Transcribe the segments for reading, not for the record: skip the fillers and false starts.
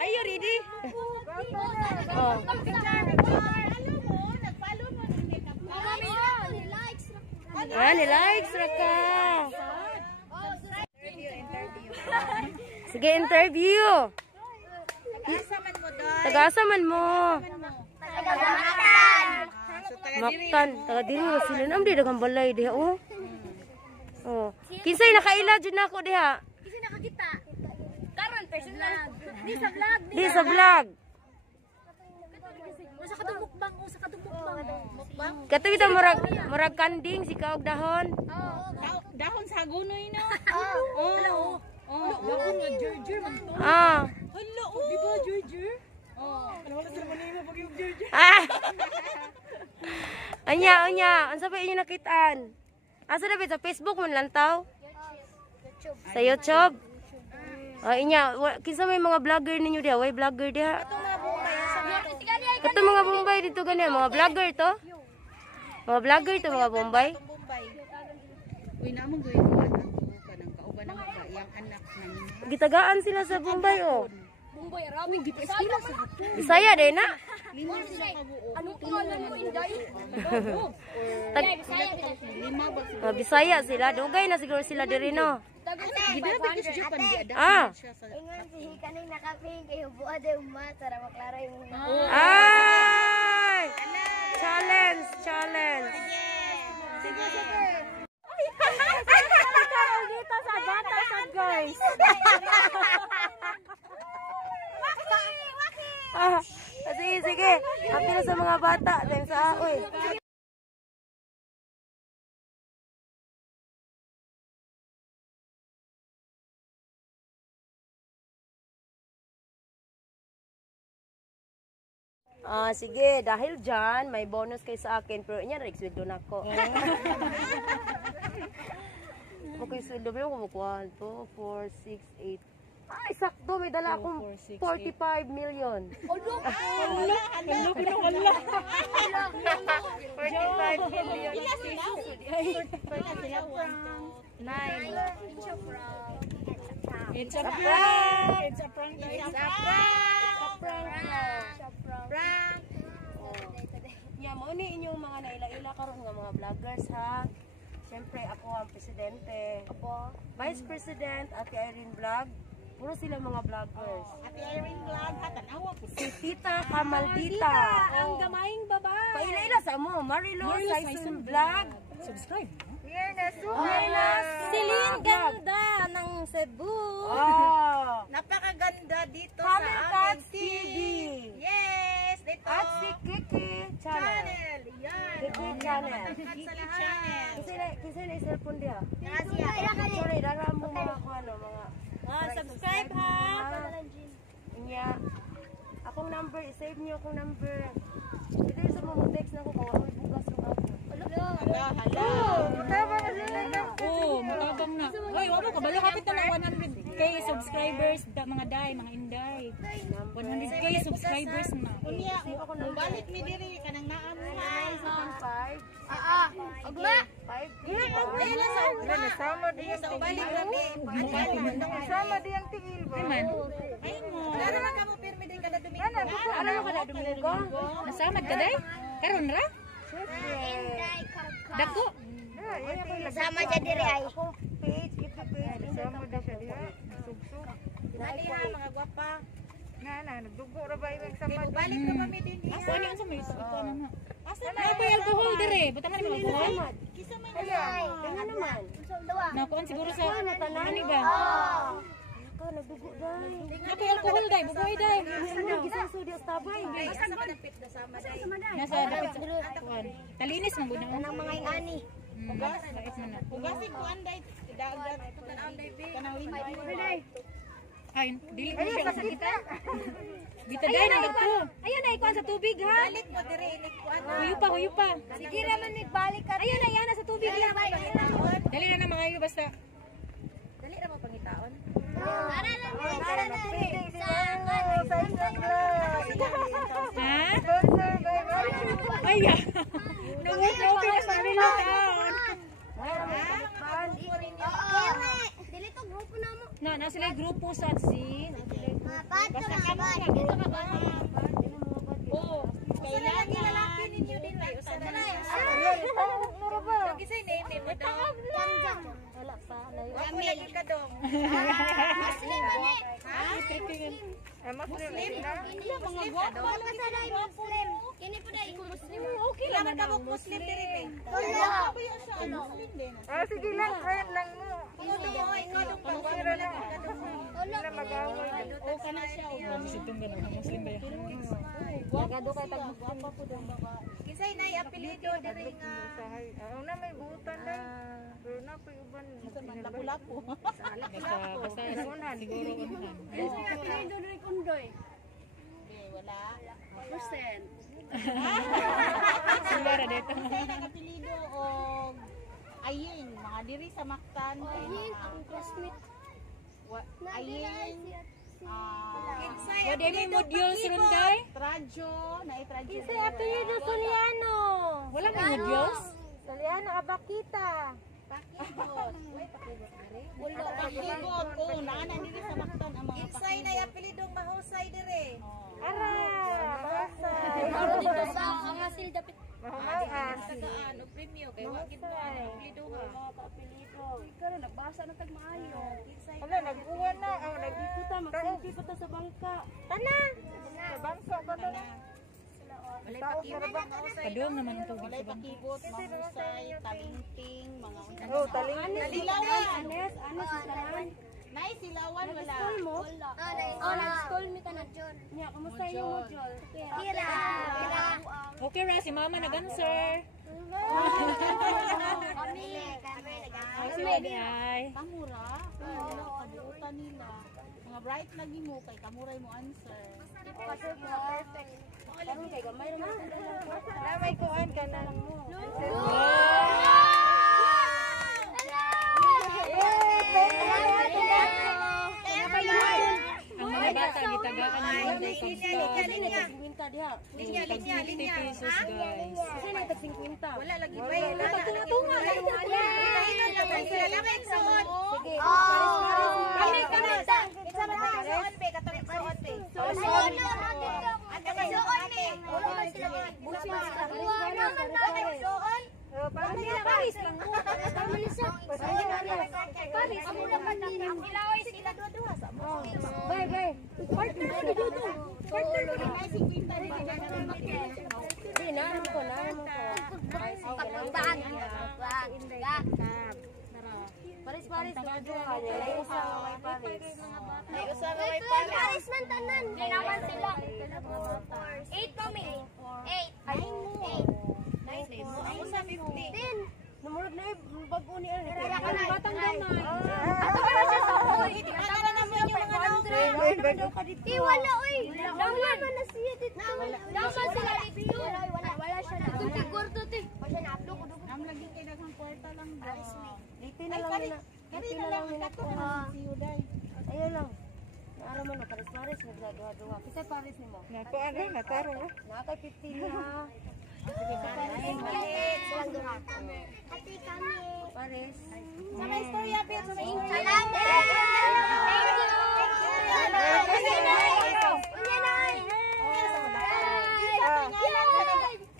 Are you ready? Oh. Ni-likes raka. Sige, interview. Taga-asaman mo. Maktan. Taga-diri mo sila. Namdi dagang balay diha. Oh. Oh. Kinsay nakaila dyan ako diha. Kinsay nakakita. Karon personal. Di sa vlog. Di sa vlog. Sa kadumukbang. Sa kadumukbang. Kato kita murag kanding si kaog dahon. Dahon sa gunoy na. Oh. Dahon nga George man to. Ah. Hello. Di ba George? Oh. Ano wala sa manila pag yung George. Ah. Anya. Unsa pa inyo nakitaan? Asa na sa Facebook mo lantaw? Sa YouTube. Ah, inya, kinsa may mga vlogger ninyo diha? Way vlogger diha? Kato mga Bombay dito gani, mga vlogger to? Mga vlogger to mga Bombay. Uy namon gawin mo anak ko kanang kauban na yang anak nang. Gitagaan sila sa Bombay oh. Bombay raming di pa eskwela sa Bisaya din na. lima sila kabuo. Ano pangalan mo Inday? Lima ba? Bisaya sila, dugay na siguro sila diri no. Gidabi ko sa Japan di ada. Ah. Ingon si kanay nakaping kayo buad ay umat para maklaro yung Ay! Challenge. Sige sige. Dito sa bata sa guys. Ah, sige. Happy na sa mga bata din sa aoy. Ah, sige, dahil dyan, may bonus kayo sa akin, pero inya nag-sweldo na ako. Okay, sweldo mo kumukuha. 2, 4, 6, 8. Ay, sakto, may dala akong 45 million. Hello, 45 million. It's a prank. Yeah, mo ni inyong mga naila-ila karon nga mga vloggers ha. Siyempre ako ang presidente. Apo, Vice President Ate Irene Vlog. Puro sila mga vloggers. Ate Irene Vlog, tanawa ko. Si Tita Kamaldita. Ang gamayng babae. Paila-ila sa mo, Marilo Saison Vlog. Subscribe. Celine ganda ng Cebu. Oh. Napakaganda dito Camel sa Cats ating TV. Yes, dito. At si Kiki Channel. Yan. Kiki Channel. Kiki Channel. Kasi na cellphone dia. Gracias. Sorry, dara mo mga kuano, mga Subscribe ha. Inya. Akong number, i-save niyo akong number. Dito sa mga text na ko kung ako bukas ng ako. Hala. Oh, matabang na. Hoy, wala ka balo kapit na ng 100k subscribers, mga day, mga inday. 100k subscribers na. Unya, balik mi diri kanang naam ha. 5. Agma. 5. Dili sama diyan sa balik kami. Sama diyang tingil ba? Ay man. Ay mo. Ano man kamo pirmi din kada Domingo? Ano mo kada Domingo? Nasamad ka day? Karon ra? Dako. Sama dyan diri ay. Page, ito page. Sama dyan siya diya. Sugsug. Nani ha mga gwapa. Nagdugo ra ba yung sama dyan? Balik ka mami din niya. Asa ni unsa may ito ano na? Asa na ba yung alcohol dire? Buta man yung alcohol. Kisa man. Ano naman? Nakuan siguro sa ano ba? Nagdugo dahil. Naku alcohol day, bugoy day. Gisaso di ostabay. Nasa dapit na sama day. Nasa dapit sa kuan. Talinis man gud Kanang mga ingani. Ugas, bait man na. Ugasin ko anday dagat kanang day bi. Kanang limbay. Ay, dili ko siya sa kita. Bita day na dagko. Ayun na ikuan sa tubig ha. Balik mo dire inik ko ano. Huyo pa. Sige naman nagbalik ka. Ayun na yan sa tubig lang. Dali na mga iyo basta. Dali na mo pangitaon. Para lang Ha? Ay, nag-work na sa Manila Town. Dili to grupo na mo. Na sila grupo sa si. Basta kamo na dito ka ba? Oh, kailangan lalaki ninyo din ay usa na. Gisay name mo daw. Wala pa. Kamil ka dong. Muslim ani. Ha? Muslim na. Mga gwapo lang sa Muslim. Kini po dai ko Muslim. Okay lang ka mo Muslim diri pe. Muslim din. Sige lang, kaya lang mo. Ikaw dong Masira na. Wala Magawin. o kana siya o Muslim ba yan? Nagado kay tag Gwapo po dong baba. Kisay nay apelyido diri nga. Ano na may buutan lang. Pero na pa uban. Lapu-lapu. Basta unan. Siguro unan. Apelido diri kundoy. Wala. Percent. Sumara dito. Kisay nagapelyido og Aying, mga diri sa Mactan kay Aying mga ang classmate. Aying. Pwede may modules runday? Trajo, na itrajo. Kasi apelyido Soliano. Wala may modules? Soliano Abakita. Pakibot. Wala pakibot. Oh, naana diri sa Mactan ang mga Insay na apelidong mahusay dire. Ara, basay. Aro dito sa Hangasil dapit. Tagaan og premyo kay wa gid mo apelido ha. Ikaw na nagbasa na tag maayo. Ano, nag-uwan na. Kita magsilpi pa ta sa bangka. Tana. Sa bangsa ka na. Walay pakibot mahusay. Kadung naman to walay pakibot, mahusay, talingting, mga Oh, taling. silawan. Anes sa tanan. Nay silawan wala. Wala. Nag-school mi ta na John. Nya, kamusta yung mo John? Kira. Okay ra si mama nag-answer. Kami. Ay. Kamura. Kabuutan nila. Mga bright lagi mo kay kamuray mo answer. Perfect. Karon kay gamay ra man Na may kuan ka na lang mo. Ang mga bata gitagaan ng mga Kwinta diha. Linya 50 pesos guys. Kasi na tag 50. Wala lagi bay. Tunga lang mo ala. Ito lang bay sila lang igsuon. Sige. Kami Isa man ang igsuon pe katong igsuon pe. Ang kami igsuon pe. Wala man sila mga igsuon. Paris lang mo. Paris, amo na pa lang. Ang ilaway sila duha-duha sa mo. Bay, bay. Partner na dito. Partner na. Di na naman ko. Bag. Paris. Dua-dua niya. May isa may Paris. May usa nga may Paris man tanan. Di naman sila. 8 kami. 8. Ay, 8. Ang usa 50. 10. Namurag na bago ni Eric. Batang gamay. Ato ka siya sa boy. Para naman yung mga Di wala oy. Daman na siya dito. Daman sila dito. Wala siya na. Tulti gurto ti. Pasya na upload ko dugo. Nam lagi kay daghang kwarta lang ba. Dito na lang nila. Dito na lang nila ko. Ayun lang. Naara mo na Paris. Nagdadua-dua. Kasi Paris ni mo. Naku, ano, nataro. Nakay 15 na. Ate kami. Paris. Sa may istorya pe sa may Salamat.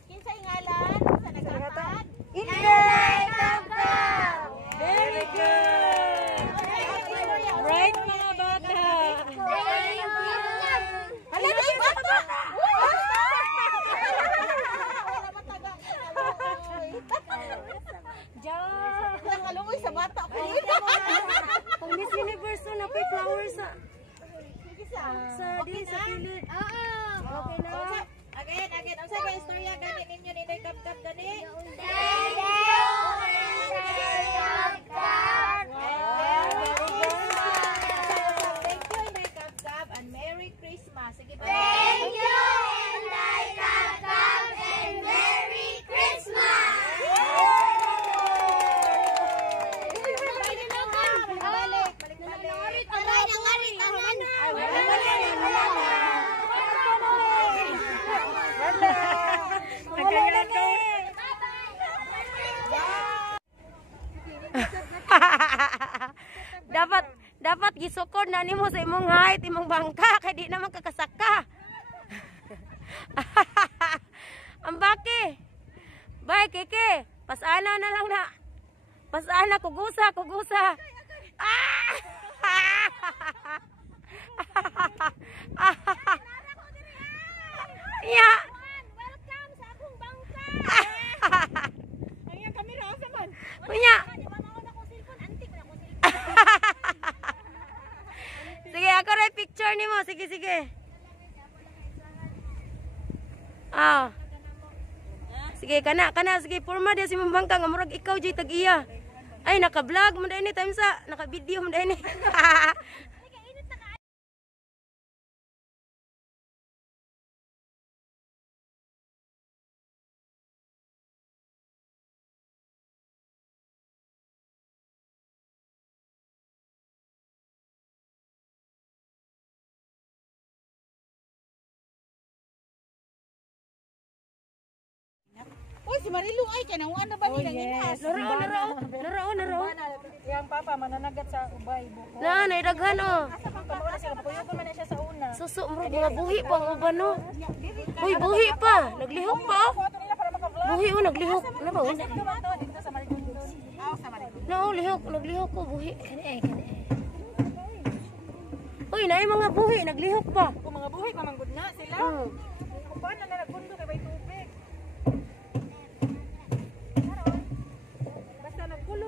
Kinsa ingalan sa naghatag? Inday Tangka! Very good. Right mga bata. Hala na yung bata! Diyan! Nangalumoy sa bata ko. Pag Miss Universe na may flowers sa pasana nimo sa imong height, imong bangka kay di naman kakasaka. Ang baki. Bay, Kiki. Pasana na lang na. Pasana, kugusa. Ah! Ya. Welcome sa akong bangka. Ang kamera sa man. Punya. Sige, ako rin picture nimo. Sige. Ah. Sige, kana. Sige, porma dia si Mambangka. Ngamurag ikaw, jay tag-iya. Ay, naka-vlog mo dahil ni. Time sa, naka-video mo dahil ni. Uy, si Marilu ay kanang ano ba nilang inhas? Narao. Yang papa mananagat sa ubay buko. Na, naidaghan o. Pamuna sila, puyo pa man siya sa una. Suso, mga buhi pa ang uban o. Uy, buhi pa. Naglihok pa o. Foto nila para maka-vlog. Buhi o, naglihok. Ano ba? Dito sa Marilu. Sa Marilu. No, naglihok ko, buhi. Uy, na mga buhi, naglihok pa. Kung mga buhay pamanggod na sila. Kung paano na nagbundo kay may tubig. Basta nagkulo.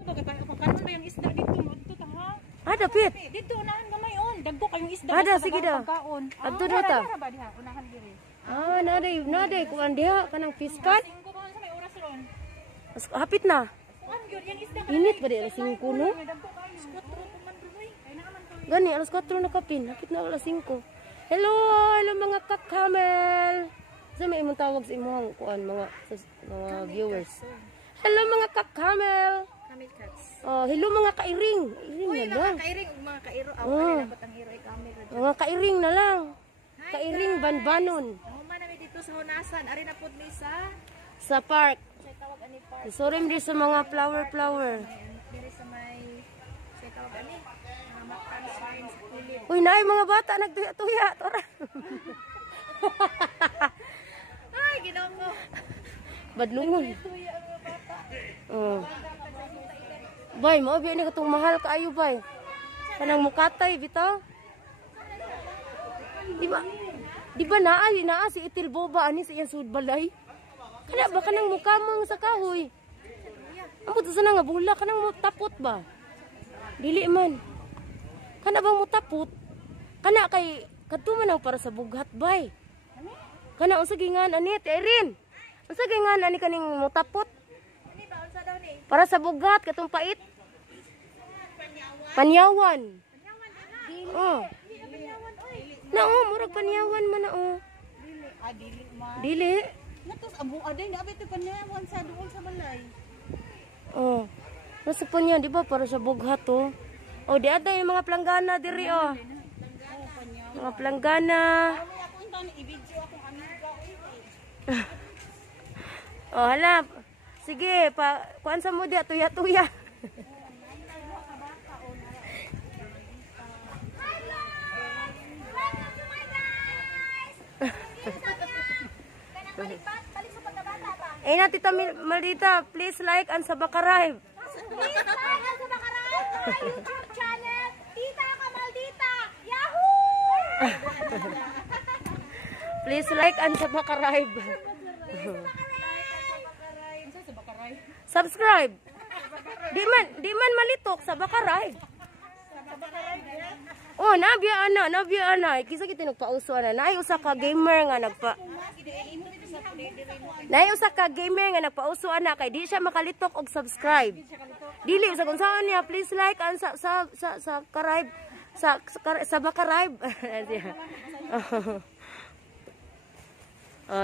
Kung kanon ba yung isda dito mo? Dito ta ha? Dapit. Dito unahan gamay on. Dagko kayong isda. Ada, basta sige dagang daw. pagkaon. Adto daw ta. Para ba diha? Unahan diri. Naday, kuan diha, kanang piskat. Singko pa sa may oras ron. Hapit na. Kuan gyud yan isda. Init ba di alas 5 no? May dagko kayo. Skotro man bro. Kay naman to. Gani, alas 4 na kapin. Hapit na alas 5. Hello mga kakamel. Sa may imong tawag sa imong kuan mga viewers. Hello mga kakamel. Kamil cats. Oh, hello mga kairing. Kairing na lang. Kairing ug mga kairo. Aw, Oh. dapat ang hero ay kamil. Mga kairing na lang. Kairing banbanon Human na dito sa Hunasan. Ari na pud ni sa park. say tawag ani park. Sorry di sa mga flower. Diri sa may say tawag ani. Matan Science Clinic. Uy, naay mga bata nagtuya-tuya. Tora. Ay, ginoo. Badlungon. Oh. Bay, mao biya ni katong mahal kaayo bay. Kanang mukatay bitaw. Di ba naa si Itil Boba ani sa iyang sudbalay? Kana ba kanang mukha mo sa kahoy? Amo to sana nga bula kanang mutapot ba? Dili man. Kana bang mutapot? Kana kay kadto man ang para sa bughat bay. Kana unsa gingan ani Erin? Unsa gingan ani kaning mutapot? Ani ba unsa daw ni? Para sa bugat katong pait. Panyawan. Oh. Murag panyawan man na oh. Dili ma. Dili. Natos abo aday na abit panayawan sa duol sa balay. Oh. Nasa panya, di ba para sa bughat oh. Oh, di ata yung mga planggana diri oh. Mga planggana. Kami ako intan i-video akong amiga. Oh, hala. Sige, kuan sa mo dia tuya-tuya. Na Tita Maldita, please like and subscribe. Please like and subscribe my YouTube channel, Tita Kamaldita. Yahoo! Please like and subscribe. Subscribe. Di man malitok sa bakaray. Oh, nabiya ana. Kisa kita nagpauso ana. Naay usa ka gamer nga nagpauso ana kay di siya makalitok og subscribe. Dili sa kung saan niya, please like and subscribe sa bakaray.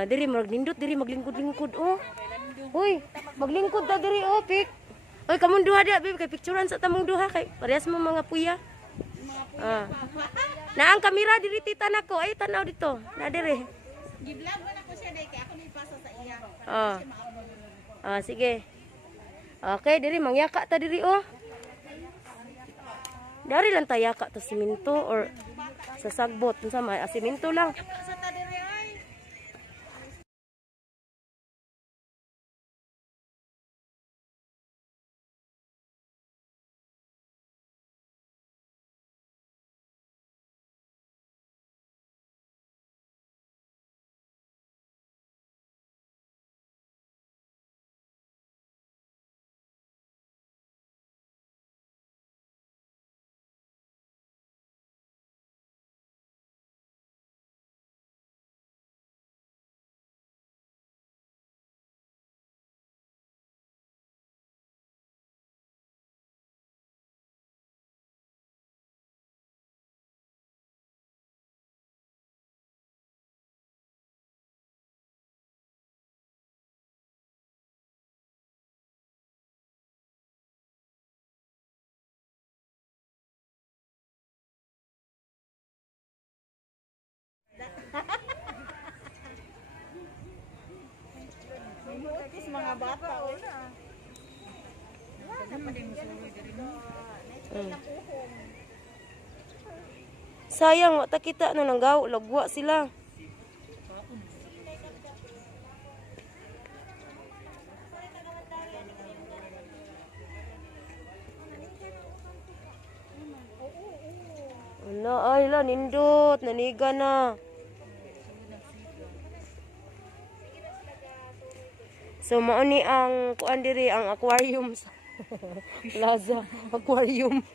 Diri magnindot diri maglingkod-lingkod oh. Hoy, maglingkod ta diri oh, pik. Hoy, kamong duha dia, babe, kay picturean sa tamong duha kay parehas mo mga puya. Na ang kamera diri tita nako, ay tanaw dito. Na diri. Gi-vlog man ako siya dai kay ako ni pasa sa iya. Sige. Okay, diri mangyaka ta diri oh. Dari lang ta yaka ta siminto or sa sagbot unsa may siminto lang. Sa ta diri ay. Butis mga bata oy. Sayang wa ta kita no nanggaw lagwa sila. Ala ay la nindot naniga na. So mao ni ang kuan diri ang aquarium sa Plaza, aquarium.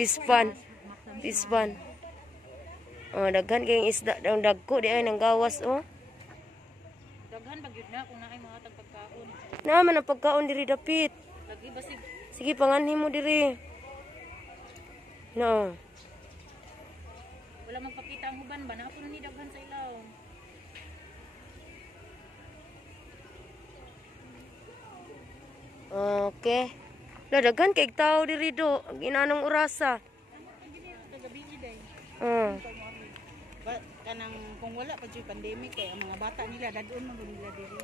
Pispan. Pispan. Oh, daghan kayong isda daw dagko di ay nang gawas oh. Daghan bagyud na kung naay mga tagpagkaon. Naman ang pagkaon diri dapit. Lagi basig Sige panganhin mo diri. No. wala magpakita ang uban ba na ako ni daghan sa ilaw. Okay. Daghan kay tao diri do. Ginanong orasa. Kagabi day. Ba kanang kung wala pa jud pandemic kay ang mga bata nila dadon man nila diri.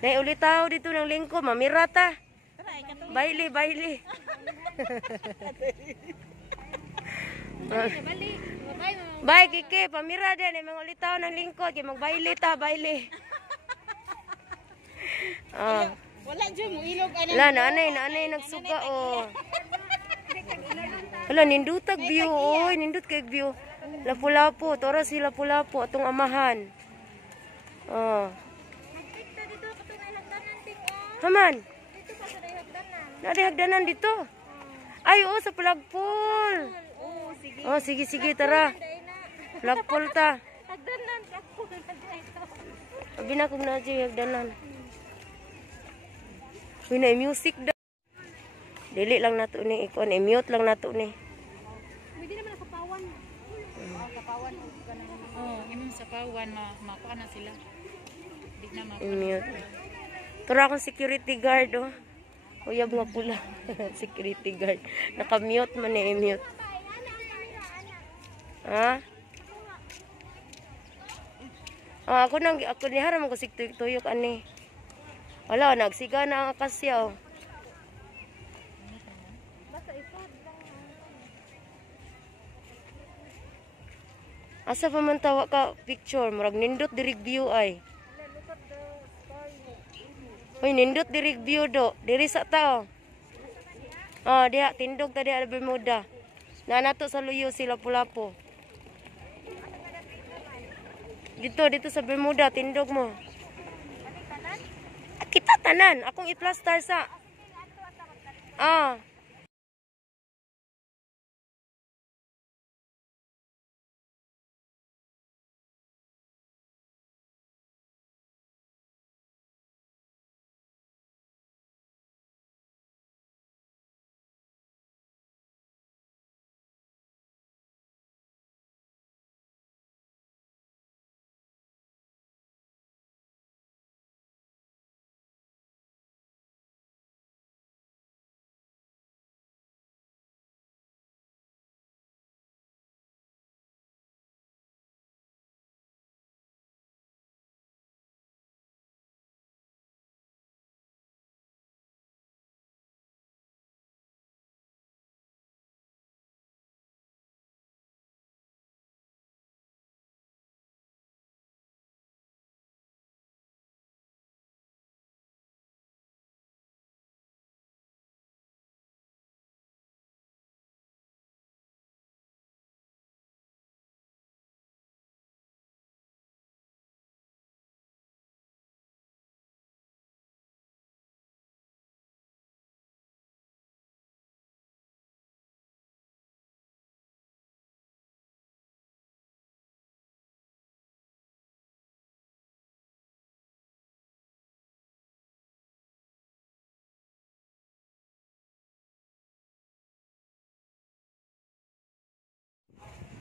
Nay ulit tao dito ng lingko, mamirata. Tara ay kato. Baili, baili. Bye, Kiki. Pamira din. May mga ulit tao ng lingkod. Kaya magbaili ta, baili. Wala jud mo ilog ana. Wala, nanay nagsuga, oh. Wala, nindutag view, oy. Nindut kay view. Lapu-lapu. Tora si lapu-lapu. Atong amahan. Haman. Nadi hagdanan dito. Ay, oh, sa flagpole. Oh, sige, sige, tara. Flagpole ta. Hagdanan ka po na dito. Abi na kung nadyo hagdanan. Uy, na music da. Dili lang nato ni ikon, i-mute lang nato ni. Hindi naman nakapawan. Kapawan og kanang Oh, imong sa pawan makuha na sila. Di na makuha. I-mute. Tura akong security guard, oh. Uyab nga pula. Security guard. Naka-mute man eh, i-mute. Ha? Ako ni haram ko tuyok ani. Wala, nagsiga na ang akasya, oh. Asa pa man tawa ka picture, murag nindot dirig view ay. Uy, nindot dirig view do, diri sa tao. Diha tindog ta diha Bermuda. Na nato sa luyo sila Lapu-Lapu. Dito sa Bermuda tindog mo. Kita tanan, akong i-plaster sa.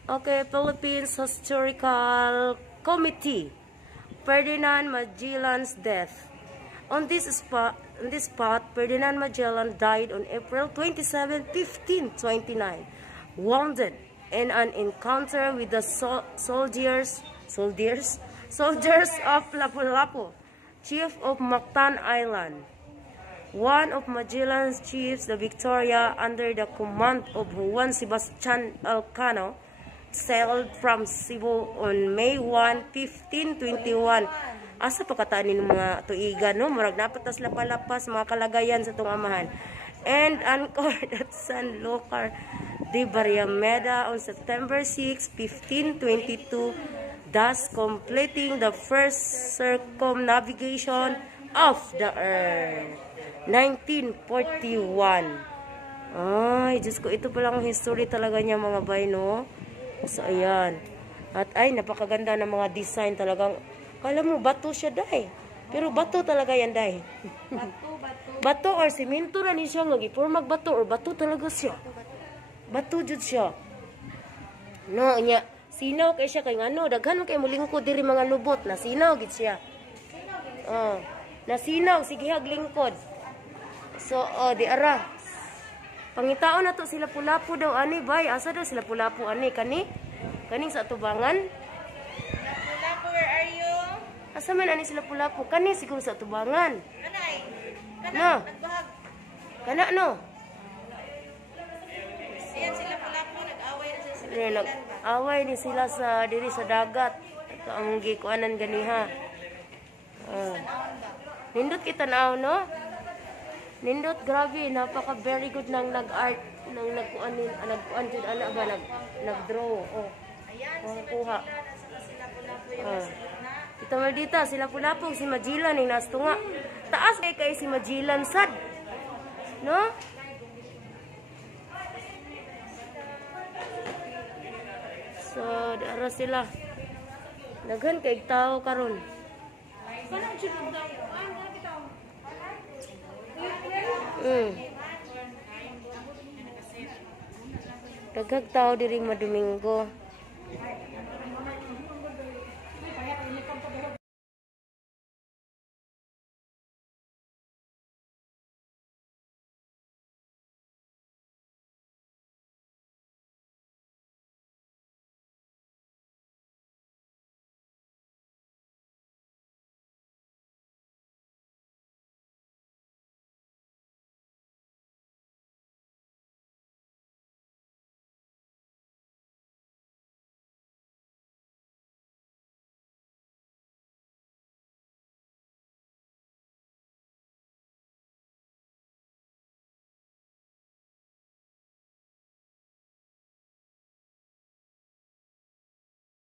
Okay, Philippines Historical Committee. Ferdinand Magellan's death. On this spot, Ferdinand Magellan died on April 27, 1529, wounded in an encounter with the soldiers of Lapu-Lapu, chief of Mactan Island. One of Magellan's chiefs, the Victoria, under the command of Juan Sebastian Elcano, sailed from Cebu on May 1, 1521. Asa pagkataan ni mga tuigan, no? Murag napatas lapalapas mga kalagayan sa itong amahan. And anchored at San Lucar de Barriameda on September 6, 1522, thus completing the first circumnavigation of the earth. 1941. Ay, Diyos ko, ito palang history talaga niya mga bay, no? So, ayan. At ay, napakaganda ng mga design talagang. Kala mo, bato siya, day. Pero bato talaga yan, day. Bato or simento na ni siya. Nag-ipurmag bato or bato talaga siya. Bato jud siya. No, niya. Sinaw kay siya. Kay ano, daghan mo kay mulingkod diri mga lubot. Nasinaw, gid siya. Nasinaw, sige haglingkod. So, di ara. Pangitaon na to sila Lapu-Lapu daw, ani, bay. Asa daw sila Lapu-Lapu, ani, kaning sa tubangan. Lapu-Lapu, where are you? Asa man ani sila Lapu-Lapu? Kani siguro sa tubangan. Kanay? No. Nagbahag. Kana, no? Ayan sila Lapu-Lapu, nag-away na sila. Nag-away ni sila sa diri sa dagat. Ito ang gikuanan ganiha. Nindot kita naaw, no? Nindot, grabe, napaka very good nang nag-art, nang nagkuan jud ana ba nag-draw. Kuha. Ito maldita, sila Lapu-Lapu, si Magellan ning nastunga. Taas kay si Magellan sad. No? So, dara sila. Daghan kay tao karon. Dagag tao diri Madomingo.